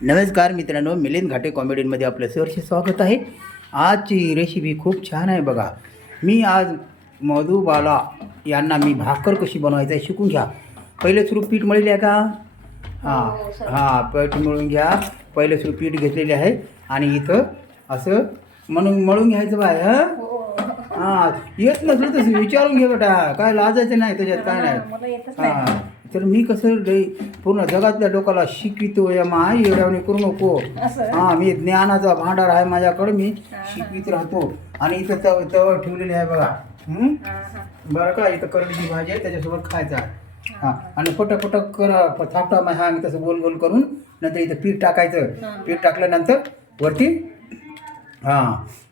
नमस्कार मित्रांनो मिलिंद घाटे कॉमेडीमध्ये आपलं सहर्ष स्वागत आहे. आजची रेसिपी खूप छान आहे बघा. मी आज मधुबाला यांना मी भाकर कशी बनवायचं आहे शिकून घ्या. पहिले सुरू पीठ मळले आहे का? हां हां पीठ मळून घ्या. पहिले सुरू पीठ घेतलेले आहे आणि इथं असं म्हणून मळून घ्यायचं बाय हां हां येत नसलं तर विचारून घे बेटा. काय लाजायचं नाही त्याच्यात काय नाही. हा तर मी कसं पूर्ण जगातल्या लोकांना शिकवितो या माय येड्यावणी करू नको. हा मी ज्ञानाचा भांडार आहे माझ्याकडे मी शिकवित राहतो. आणि इथं तव तवर ठेवलेली आहे बघा. बरं का इथं करडीची भाजी आहे त्याच्यासोबत खायचा हा. आणि फटक फटक कर थापटा मा- हा तसं गोल गोल करून नंतर इथं पीठ टाकायचं. पीठ टाकल्यानंतर वरती हां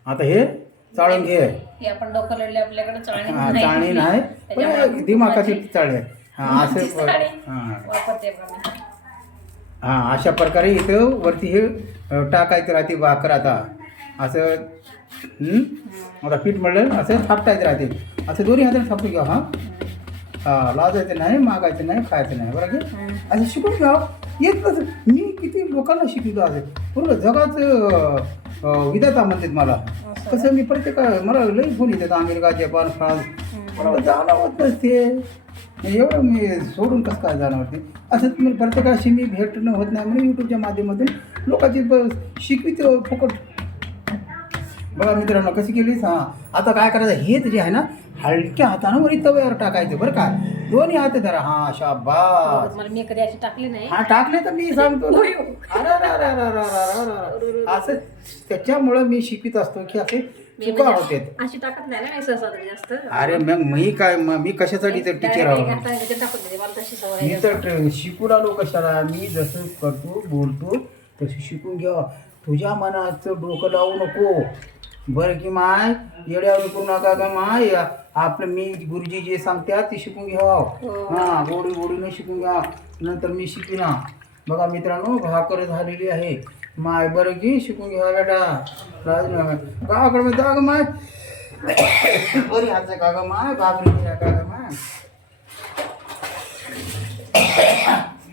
आता हे चाळून घे. हे आपण डोकं लढले आपल्याकडे चाळणी हा चाळणी नाही त्याच्यामुळे पण दिमागाची चाळी आहे. हा माझी असं हां. वापरते बघा मी. हां अशा प्रकारे इथं वरती हे अ, टाकायचं राहते भाकर आता. असं हं? आता पीठ म्हणलं असं थापटायचं राहते असं दोन्ही हाताने थापटून घ्या हां? हां लाजायचं नाही मागायचं नाही खायचं नाही बरं की हम्म. असं शिकून घ्या येत नसं मी किती लोकांना शिकवतो असं. पूर्ण जगाचं विधाता म्हणतात मला. असं. कसं मी प्रत्येक मला लई फोन येतात अमेरिका जपान फ्रान्स जाणं होत नसते. एवढं मी सोडून कसं काय जाणं होते असं तुम्ही प्रत्येकाशी मी भेटणं होत नाही म्हणून यूट्यूबच्या माध्यमातून लोकांची शिकवित फुकट. बघा मित्रांनो कशी केलीस? हां. आता काय करायचं? हेच जे आहे ना हलक्या हातानं वरी तव्यावर टाकायचं बरं का. दोन्ही हात धरा. हां शाबास. मला मी कधी अशी टाकली नाही. हा टाकले तर मी सांगतो ना. अरे, अरे, अरे, अरे, अरे, अरे, अरे, अरे. असं त्याच्यामुळं मी शिकत असतो की असे मी चुका म्हणजे होते अशी टाकत नाही ना मी सहसा तरी जास्त. अरे मग मी काय मग मी कशासाठी तर टीचर Direct आहो? हाताने त्याच्यात टाकून देते. मला तशी सवय आहे. मी तर ट्रे- शिकून आलो कशाला? मी जसं करतो बोलतो तसं शिकून घ्या. तुझ्या मनाचं डोकं लावू नको. बरं की माय येड्यावर करू नका का माय. आपलं मी गुरुजी जे सांगतात ते शिकून घ्या हो. हां गोडी गोडीनं शिकून घ्या. नंतर मी शिकीना बघा मित्रांनो भाकर झालेली आहे. माय बरं की शिकून घ्या बेटा. लाज नका गावाकडे जा ग माय? बरी हात का ग माय? भाकरी द्या का ग माय?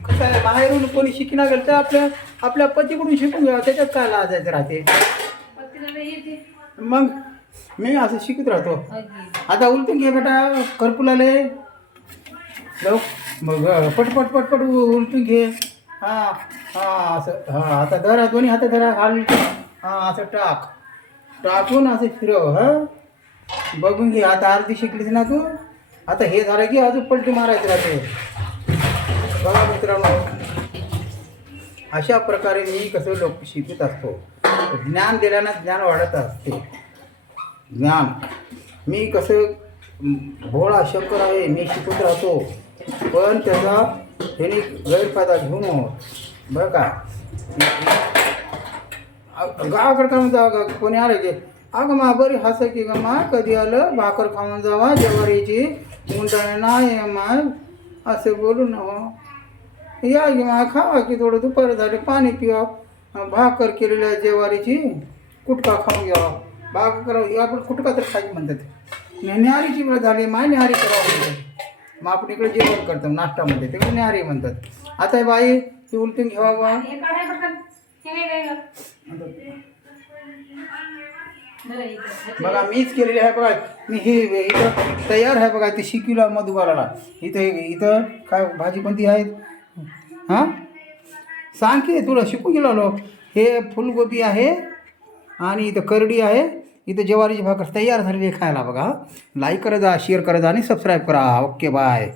कसं आहे? बाहेरून कोणी शिकणार गेलं तर आपल्या आपल्या पतीकडून शिकून घ्यावं. त्याच्यात काय लाजायचं राहते? मग मी असं शिकत राहतो. आता उलटून घे बेटा करपुलाले जाऊ. मग पटपट पटपट उ- उलटून घे. हां हां असं हां आता धरा दोन्ही हात धरा खाली हां असं टाक. टाकून असं फिरव हां. बघून घे आता अर्धी शिकलीस ना तू. आता हे झालं की अजून पलटी मारायचं राहते. बघा मित्रांनो अशा प्रकारे मी कसं लोक शिकत असतो. ज्ञान दिल्यानं ज्ञान वाढत असते. ज्ञान. मी कसं भोळा शंकर आहे मी शिकत राहतो. पण त्याचा त्याने गैरफायदा घेऊ नये बरं का? अ- गावाकडं का? कोणी आलं की अगं मा बरी हसं की ग मा कधी आलं? भाकर खाऊन जावा जवारीची मुंडा नाही माय असं बोलू न हो. या की मा खावा की थोडं दुपार झाले पाणी पिवा. भाकर केलेली आहे ज्वारीची. कुटका खाऊन घ्यावा भाकर करा. आपण कुटका तर खायची म्हणतात. न- न्याहारीची वेळ झाली माय न्याहारी करावं म्हणतात. मग आपण इकडे जेवण करतो नाश्तामध्ये तिकडे न्याहारी म्हणतात. आता हे बाई ती उलटून घ्यावा बा. बघा मीच केलेली आहे बघा. मी हे इथं तयार आहे बघा ते शिकविला मधुबाराला इथं इथं काय भाजी कोणती आहे हां? सांग की तुला शिकू गेलो हे फुलगोबी आहे आणि इथं करडी आहे. इथं ज्वारीची भाकर तयार झालेली आहे खायला बघा. लाईक करा जा शेअर करा जा आणि सबस्क्राईब करा. Okay bye